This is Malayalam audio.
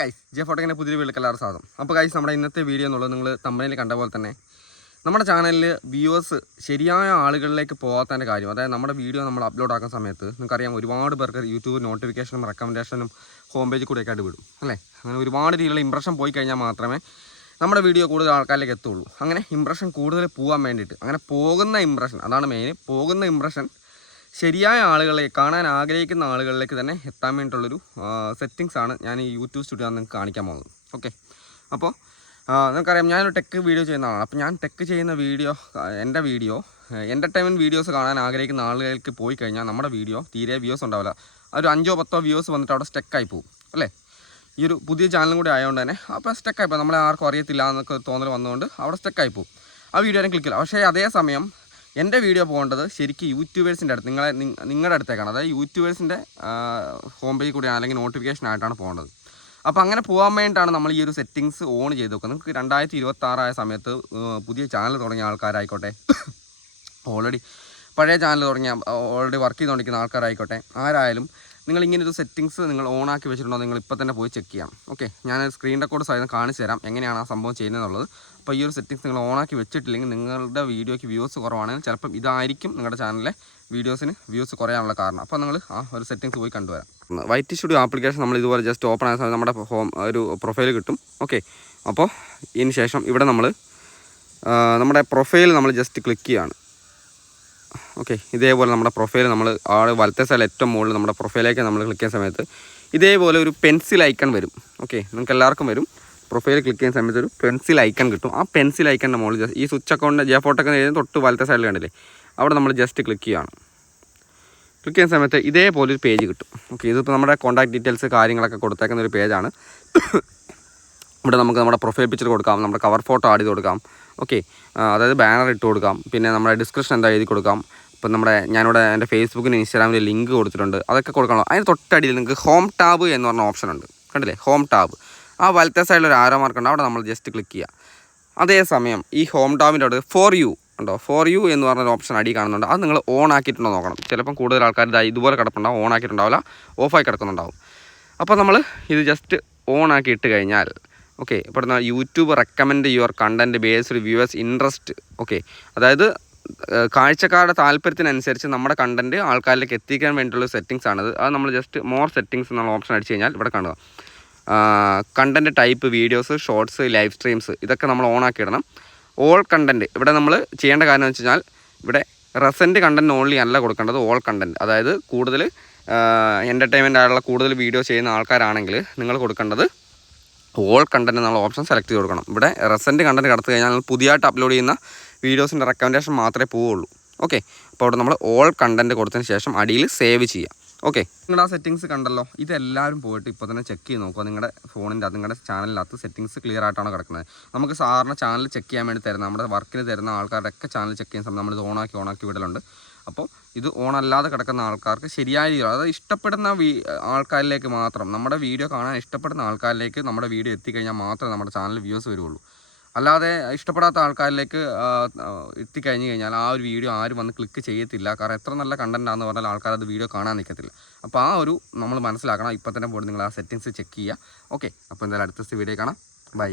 ഗൈസ് ജെ ഫോട്ടോക്കിൻ്റെ പുതിയ വീട്ടിലേക്ക് എല്ലാവരും സ്വാഗതം. അപ്പോൾ ഗൈസ് നമ്മുടെ ഇന്നത്തെ വീഡിയോ എന്നുള്ളത് നിങ്ങൾ തമ്പനയിൽ കണ്ട പോലെ തന്നെ നമ്മുടെ ചാനലിൽ വ്യൂവേഴ്സ് ശരിയായ ആളുകളിലേക്ക് പോകാത്തതിൻ്റെ കാര്യം, അതായത് നമ്മുടെ വീഡിയോ നമ്മൾ അപ്ലോഡ് ആക്കുന്ന സമയത്ത് നിങ്ങൾക്കറിയാം ഒരുപാട് പേർക്ക് യൂട്യൂബ് നോട്ടിഫിക്കേഷനും റെക്കമെൻഡേഷനും ഹോം പേജിൽ കൂടെയൊക്കെ ആയിട്ട് വിടും അല്ലേ. അങ്ങനെ ഒരുപാട് രീതിയിലുള്ള ഇംപ്രഷൻ പോയി കഴിഞ്ഞാൽ മാത്രമേ നമ്മുടെ വീഡിയോ കൂടുതൽ ആൾക്കാരിലേക്ക് എത്തുള്ളൂ. അങ്ങനെ ഇംപ്രഷൻ കൂടുതൽ പോകാൻ വേണ്ടിയിട്ട് അങ്ങനെ പോകുന്ന ഇംപ്രഷൻ, അതാണ് മെയിൻ, പോകുന്ന ഇംപ്രഷൻ ശരിയായ ആളുകളിലേക്ക്, കാണാൻ ആഗ്രഹിക്കുന്ന ആളുകളിലേക്ക് തന്നെ എത്താൻ വേണ്ടിയിട്ടുള്ളൊരു സെറ്റിങ്സാണ് ഞാൻ ഈ യൂട്യൂബ് സ്റ്റുഡിയോ നിങ്ങൾക്ക് കാണിക്കാൻ പോകുന്നത്. ഓക്കെ, അപ്പോൾ നിങ്ങൾക്കറിയാം ഞാനൊരു ടെക്ക് വീഡിയോ ചെയ്യുന്ന ആളാണ്. അപ്പോൾ ഞാൻ ടെക്ക് ചെയ്യുന്ന വീഡിയോ, എൻ്റെ വീഡിയോ എൻ്റർടൈൻമെൻറ്റ് വീഡിയോസ് കാണാൻ ആഗ്രഹിക്കുന്ന ആളുകൾക്ക് പോയി കഴിഞ്ഞാൽ നമ്മുടെ വീഡിയോ തീരെ വ്യൂസ് ഉണ്ടാവില്ല. ഒരു 5-10 വ്യൂസ് വന്നിട്ട് അവിടെ സ്റ്റക്കായി പോകും അല്ലേ. ഈ ഒരു പുതിയ ചാനലും കൂടി ആയതുകൊണ്ട് തന്നെ അപ്പോൾ സ്റ്റക്കായി പോകും. നമ്മളെ ആർക്കും അറിയത്തില്ല എന്നൊക്കെ തോന്നൽ വന്നുകൊണ്ട് അവിടെ സ്റ്റക്കായി പോകും. ആ വീഡിയോ ഞാൻ ക്ലിക്കില്ല. പക്ഷേ അതേസമയം എൻ്റെ വീഡിയോ പോകേണ്ടത് ശരിക്കും യൂട്യൂബേഴ്സിൻ്റെ അടുത്ത്, നിങ്ങളുടെ അടുത്തേക്കാണ്. അതായത് യൂട്യൂബേഴ്സിൻ്റെ ഹോം പേജിൽ കൂടിയാണ് അല്ലെങ്കിൽ നോട്ടിഫിക്കേഷൻ ആയിട്ടാണ് പോകേണ്ടത്. അപ്പോൾ അങ്ങനെ പോകാൻ വേണ്ടിയിട്ടാണ് നമ്മൾ ഈ ഒരു സെറ്റിങ്സ് ഓൺ ചെയ്ത് വെക്കുന്നത്. നിങ്ങൾക്ക് 2026 ആയ സമയത്ത് പുതിയ ചാനൽ തുടങ്ങിയ ആൾക്കാരായിക്കോട്ടെ, ഓൾറെഡി പഴയ ചാനൽ തുടങ്ങിയ ഓൾറെഡി വർക്ക് ചെയ്തുകൊണ്ടിരിക്കുന്ന ആൾക്കാരായിക്കോട്ടെ, ആരായാലും നിങ്ങൾ ഇങ്ങനൊരു സെറ്റിങ്സ് നിങ്ങൾ ഓണാക്കി വെച്ചിട്ടുണ്ടോ നിങ്ങൾ ഇപ്പോൾ തന്നെ പോയി ചെക്ക് ചെയ്യണം. ഓക്കെ, ഞാൻ സ്ക്രീൻ റെക്കോർഡ് സഹിതം കാണിച്ചു തരാം എങ്ങനെയാണ് ആ സംഭവം ചെയ്യുന്നതെന്നുള്ളത്. അപ്പോൾ ഈ ഒരു സെറ്റിങ്സ് നിങ്ങൾ ഓണാക്കി വെച്ചിട്ടില്ലെങ്കിൽ നിങ്ങളുടെ വീഡിയോയ്ക്ക് വ്യൂസ് കുറവാണെങ്കിൽ ചിലപ്പം ഇതായിരിക്കും നിങ്ങളുടെ ചാനലിലെ വീഡിയോസിന് വ്യൂസ് കുറയാനുള്ള കാരണം. അപ്പോൾ നിങ്ങൾ ആ ഒരു സെറ്റിങ്സ് പോയി കണ്ടുവരാം. വൈറ്റ് സ്റ്റുഡിയോ ആപ്ലിക്കേഷൻ നമ്മൾ ഇതുപോലെ ജസ്റ്റ് ഓപ്പൺ ആയ സമയത്ത് നമ്മുടെ ഒരു പ്രൊഫൈൽ കിട്ടും. ഓക്കെ, അപ്പോൾ ഇതിന് ശേഷം ഇവിടെ നമ്മൾ നമ്മുടെ പ്രൊഫൈൽ നമ്മൾ ജസ്റ്റ് ക്ലിക്ക് ചെയ്യുകയാണ്. ഓക്കെ, ഇതേപോലെ നമ്മുടെ പ്രൊഫൈൽ നമ്മൾ വലത്തെ സൈഡിൽ ഏറ്റവും മുകളിൽ നമ്മുടെ പ്രൊഫൈലേക്ക് നമ്മൾ ക്ലിക്ക് ചെയ്യുന്ന സമയത്ത് ഇതേപോലെ ഒരു പെൻസിൽ ഐക്കൺ വരും. ഓക്കെ, നിങ്ങൾക്ക് എല്ലാവർക്കും വരും. പ്രൊഫൈൽ ക്ലിക്ക് ചെയ്യുന്ന സമയത്ത് ഒരു പെൻസിൽ ഐക്കൺ കിട്ടും. ആ പെൻസിൽ ഐക്കണിൻ്റെ മുകളിൽ ഈ സ്വിച്ച് അക്കൗണ്ട് ജെ ഫോട്ടോക്ക് എഴുതി തൊട്ട് വലത്തെ സൈഡിൽ കണ്ടില്ലേ, അവിടെ നമ്മൾ ജസ്റ്റ് ക്ലിക്ക് ചെയ്യുകയാണ്. ക്ലിക്ക് ചെയ്യുന്ന സമയത്ത് ഇതേപോലെ ഒരു പേജ് കിട്ടും. ഓക്കെ, ഇതിപ്പോൾ നമ്മുടെ കോൺടാക്ട് ഡീറ്റെയിൽസ് കാര്യങ്ങളൊക്കെ കൊടുത്തേക്കുന്ന ഒരു പേജാണ്. ഇവിടെ നമുക്ക് നമ്മുടെ പ്രൊഫൈൽ പിക്ചർ കൊടുക്കാം, നമ്മുടെ കവർ ഫോട്ടോ ആഡ് ചെയ്ത് കൊടുക്കാം. ഓക്കെ, അതായത് ബാനർ ഇട്ട് കൊടുക്കാം, പിന്നെ നമ്മുടെ ഡിസ്ക്രിപ്ഷൻ എന്താ എഴുതി കൊടുക്കാം. ഇപ്പം ഞാനിവിടെ എൻ്റെ ഫേസ്ബുക്കിന് ഇൻസ്റ്റാഗ്രാമിൽ ലിങ്ക് കൊടുത്തിട്ടുണ്ട്, അതൊക്കെ കൊടുക്കണം. അതിന് തൊട്ടടിയിൽ നിങ്ങൾക്ക് ഹോം ടാബ് എന്ന് പറഞ്ഞ ഓപ്ഷൻ ഉണ്ട്, കണ്ടില്ലേ, ഹോം ടാബ്. ആ വലത്തെ സൈഡിൽ ഒരു ആരോ മാർക്ക് ഉണ്ട്, അവിടെ നമ്മൾ ജസ്റ്റ് ക്ലിക്ക് ചെയ്യുക. അതേസമയം ഈ ഹോം ടാബിൻ്റെ അവിടെ ഫോർ യു ഉണ്ടോ, ഫോർ യു എന്ന് പറഞ്ഞൊരു ഓപ്ഷൻ അടി കാണുന്നുണ്ട്. അത് നിങ്ങൾ ഓൺ ആക്കിയിട്ടുണ്ടോ നോക്കണം. ചിലപ്പം കൂടുതൽ ആൾക്കാർ ഇതുപോലെ കിടപ്പുണ്ടാവും, ഓൺ ആക്കിയിട്ടുണ്ടാവില്ല, ഓഫായി കിടക്കുന്നുണ്ടാവും. അപ്പോൾ നമ്മൾ ഇത് ജസ്റ്റ് ഓൺ ആക്കി ഇട്ട് കഴിഞ്ഞാൽ ഓക്കെ, ഇവിടുന്ന് YouTube recommend your content based viewers interest. Okay, അതായത് കാഴ്ചക്കാരുടെ താല്പര്യത്തിനനുസരിച്ച് നമ്മുടെ കണ്ടൻറ്റ് ആൾക്കാരിലേക്ക് എത്തിക്കാൻ വേണ്ടിയിട്ടുള്ള സെറ്റിങ്സ് ആണത്. അത് നമ്മൾ ജസ്റ്റ് മോർ സെറ്റിങ്സ് എന്നുള്ള ഓപ്ഷൻ അടിച്ച് കഴിഞ്ഞാൽ ഇവിടെ കാണുക content type, videos, shorts, live streams, ഇതൊക്കെ നമ്മൾ ഓൺ ആക്കി ഇടണം. ഓൾ കണ്ടൻറ്റ് ഇവിടെ നമ്മൾ ചെയ്യേണ്ട കാര്യം എന്ന് വെച്ച് കഴിഞ്ഞാൽ ഇവിടെ റെസൻറ്റ് കണ്ടൻറ്റ് ഓൺലി അല്ല കൊടുക്കേണ്ടത്, ഓൾ കണ്ടൻറ്റ്. അതായത് കൂടുതൽ എൻ്റർടൈൻമെൻ്റ് ആയിട്ടുള്ള കൂടുതൽ വീഡിയോ ചെയ്യുന്ന ആൾക്കാരാണെങ്കിൽ നിങ്ങൾ കൊടുക്കേണ്ടത് ഓൾ കണ്ടൻറ്റ് എന്നുള്ള ഓപ്ഷൻ സെലക്ട് ചെയ്ത് കൊടുക്കണം. ഇവിടെ റെസൻറ്റ് കണ്ടൻറ്റ് കടത്തി കഴിഞ്ഞാൽ പുതിയതായിട്ട് അപ്ലോഡ് ചെയ്യുന്ന വീഡിയോസിൻ്റെ റെക്കമെൻഡേഷൻ മാത്രമേ പോവുള്ളൂ. ഓക്കെ, അപ്പോൾ അവിടെ നമ്മൾ ഓൾ കണ്ടൻറ്റ് കൊടുത്തതിന് ശേഷം അടിയിൽ സേവ് ചെയ്യാം. ഓക്കെ, നിങ്ങളുടെ ആ സെറ്റിങ്സ് കണ്ടല്ലോ, ഇതെല്ലാവരും പോയിട്ട് ഇപ്പോൾ തന്നെ ചെക്ക് ചെയ്ത് നോക്കുക. നിങ്ങളുടെ ഫോണിൻ്റെ അത് നിങ്ങളുടെ ചാനലിനകത്ത് സെറ്റിങ്സ് ക്ലിയർ ആയിട്ടാണ് കിടക്കുന്നത്. നമുക്ക് സാറിന് ചാനൽ ചെക്ക് ചെയ്യാൻ വേണ്ടി തരുന്ന, നമ്മുടെ വർക്കിന് തരുന്ന ആൾക്കാരുടെ ഒക്കെ ചാനൽ ചെക്ക് ചെയ്യുന്ന സമയത്ത് നമ്മളിത് ഓണാക്കി വിടലുണ്ട്. അപ്പോൾ ഇത് ഓണല്ലാതെ കിടക്കുന്ന ആൾക്കാർക്ക് ശരിയായ രീതിയിൽ, അതായത് ഇഷ്ടപ്പെടുന്ന ആൾക്കാരിലേക്ക് മാത്രം, നമ്മുടെ വീഡിയോ കാണാൻ ഇഷ്ടപ്പെടുന്ന ആൾക്കാരിലേക്ക് നമ്മുടെ വീഡിയോ എത്തിക്കഴിഞ്ഞാൽ മാത്രമേ നമ്മുടെ ചാനൽ വ്യൂസ് വരുള്ളൂ. അല്ലാതെ ഇഷ്ടപ്പെടാത്ത ആൾക്കാരിലേക്ക് എത്തിക്കഴിഞ്ഞ് കഴിഞ്ഞാൽ ആ ഒരു വീഡിയോ ആരും വന്ന് ക്ലിക്ക് ചെയ്യത്തില്ല. കാരണം എത്ര നല്ല കണ്ടൻറ്റാണെന്ന് പറഞ്ഞാൽ ആൾക്കാർ അത് വീഡിയോ കാണാൻ നിൽക്കത്തില്ല. അപ്പോൾ ആ ഒരു നമ്മൾ മനസ്സിലാക്കണം. ഇപ്പോൾ തന്നെ പോയി നിങ്ങൾ ആ സെറ്റിങ്സ് ചെക്ക് ചെയ്യുക. ഓക്കെ, അപ്പോൾ എന്തായാലും അടുത്ത വീഡിയോ കാണാം. ബൈ.